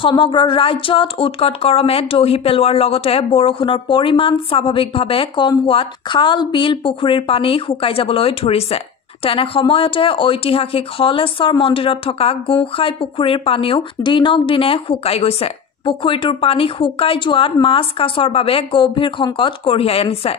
সমগ্ৰ ৰাজ্যত উৎকট গৰমে দহি পেলোৱাৰ লগতে বৰষুণৰ পৰিমাণ স্বাভাৱিকভাৱে কম হোৱাত খাল বিল পুখুৰীৰ পানী শুকাই যাবলৈ ধৰিছে। তেনে সময়তে ঐতিহাসিক হলেশ্বৰ মন্দিৰত থকা গোঁসাই পুখুৰীৰ পানীও দিনক দিনে শুকাই গৈছে। পুখুৰীটোৰ পানী শুকাই যোৱাত মাছ কাছৰ বাবে গভীৰ সংকট কঢ়িয়াই আনিছে।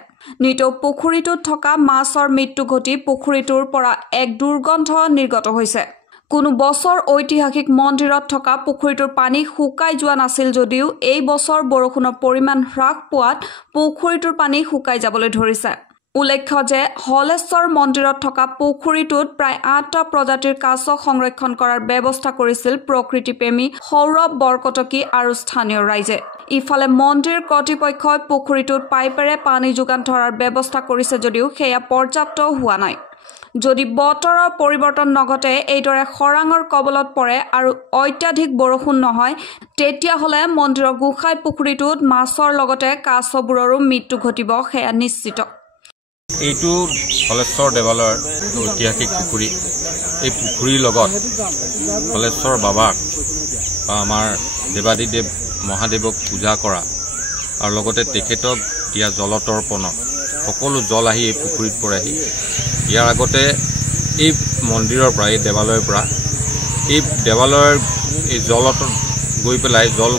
নিতৌ পুখুৰীটোত থকা মাছৰ মৃত্যু ঘটি পুখুৰীটোৰ পৰা এক দুৰ্গন্ধ নিৰ্গত হৈছে। কোনো বছৰ ঐতিহাসিক মন্দিৰত থকা পুখুৰীটোৰ পানী শুকাই যোৱা নাছিল যদিও এই বছৰ বৰষুণৰ পৰিমাণ হ্ৰাস পোৱাত পুখুৰীটোৰ পানী শুকাই যাবলৈ ধৰিছে। উল্লেখ্য যে হলেশ্বৰ মন্দিৰত থকা পুখুৰীটোত প্ৰায় 8টা প্ৰজাতিৰ কাছ সংৰক্ষণ কৰাৰ ব্যৱস্থা কৰিছিল প্ৰকৃতিপ্ৰেমী সৌৰভ বৰকটকী আৰু স্থানীয় ৰাইজে। ইফালে মন্দিৰ কৰ্তৃপক্ষই পুখুৰীটোত পাইপেৰে পানী যোগান ধৰাৰ ব্যৱস্থা কৰিছে যদিও সেয়া পৰ্যাপ্ত হোৱা নাই। যদি বতৰৰ পৰিৱৰ্তন নঘটে এইদৰে খৰাঙৰ কবলত পৰে আৰু অত্যাধিক বৰষুণ নহয় তেতিয়াহ'লে মন্দিৰৰ গোঁসাই পুখুৰীটোত মাছৰ লগতে কাছবোৰৰো মৃত্যু ঘটিব সেয়া নিশ্চিত। এইটো হলেশ্বৰ দেৱালয়ৰ ঐতিহাসিক পুখুৰী। এই পুখুৰীৰ লগত হলেশ্বৰ বাবাক বা আমাৰ দেৱাদিদেৱ মহাদেৱক পূজা কৰা আৰু লগতে তেখেতক দিয়া জলতৰ্পণত সকলো জল আহি এই পুখুৰীত পৰেহি। ইয়াৰ আগতে এই মন্দিৰৰ পৰা এই দেৱালয়ৰ পৰা এই দেৱালয়ৰ এই জলত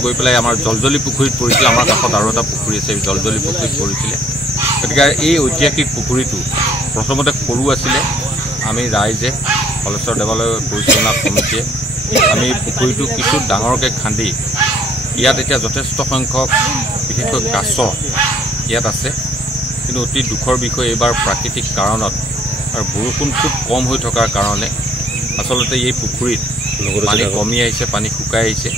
গৈ পেলাই আমাৰ জলজলি পুখুৰীত পৰিছিল। আমাৰ কাষত আৰু এটা পুখুৰী আছে, জলজলি পুখুৰীত পৰিছিলে। গতিকে এই ঐতিহাসিক পুখুৰীটো প্ৰথমতে সৰু আছিলে। আমি ৰাইজে হলেশ্বৰ দেৱালয় পৰিচালনা সমিতিয়ে আমি পুখুৰীটো কিছু ডাঙৰকৈ খান্দি ইয়াত এতিয়া যথেষ্ট সংখ্যক বিশেষকৈ কাছ ইয়াত আছে। কিন্তু অতি দুখৰ বিষয় এইবাৰ প্ৰাকৃতিক কাৰণত আৰু বৰষুণ খুব কম হৈ থকাৰ কাৰণে আচলতে এই পুখুৰীত পানী কমি আহিছে, পানী শুকাই আহিছে।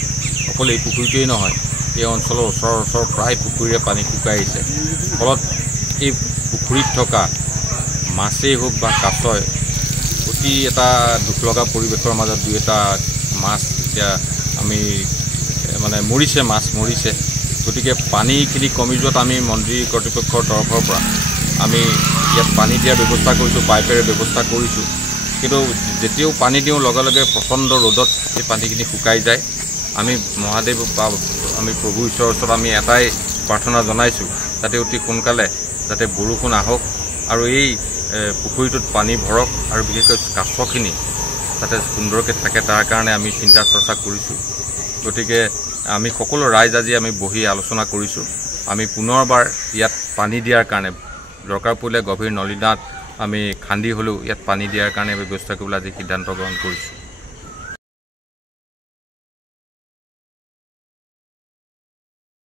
অকল এই পুখুৰীটোৱেই নহয়, এই অঞ্চলৰ ওচৰৰ প্ৰায় পুখুৰীৰে পানী শুকাই আহিছে। ফলত এই পুখুৰীত থকা মাছেই হওক বা কাছই অতি এটা দুখ লগা পৰিৱেশৰ মাজত দুই এটা মাছ এতিয়া আমি মৰিছে, মাছ মৰিছে। গতিকে পানীখিনি কমি যোৱাত আমি মন্দিৰ কৰ্তৃপক্ষৰ তৰফৰ পৰা আমি ইয়াত পানী দিয়াৰ ব্যৱস্থা কৰিছোঁ, পাইপেৰে ব্যৱস্থা কৰিছোঁ। কিন্তু যেতিয়াও পানী দিওঁ লগে লগে প্ৰচণ্ড ৰ'দত সেই পানীখিনি শুকাই যায়। আমি মহাদেৱ বা আমি প্ৰভু ঈশ্বৰৰ ওচৰত আমি এটাই প্ৰাৰ্থনা জনাইছোঁ যাতে অতি সোনকালে যাতে বৰষুণ আহক আৰু এই পুখুৰীটোত পানী ভৰক আৰু বিশেষকৈ কাছখিনি যাতে সুন্দৰকৈ থাকে তাৰ কাৰণে আমি চিন্তা চৰ্চা কৰিছোঁ। গতিকে আমি সকলো ৰাইজ আজি আমি বহি আলোচনা কৰিছোঁ। আমি পুনৰবাৰ ইয়াত পানী দিয়াৰ কাৰণে দৰকাৰ পৰিলে গভীৰ নলীনাদ আমি খান্দি হ'লেও ইয়াত পানী দিয়াৰ কাৰণে ব্যৱস্থা কৰিবলৈ আজি সিদ্ধান্ত গ্ৰহণ কৰিছোঁ।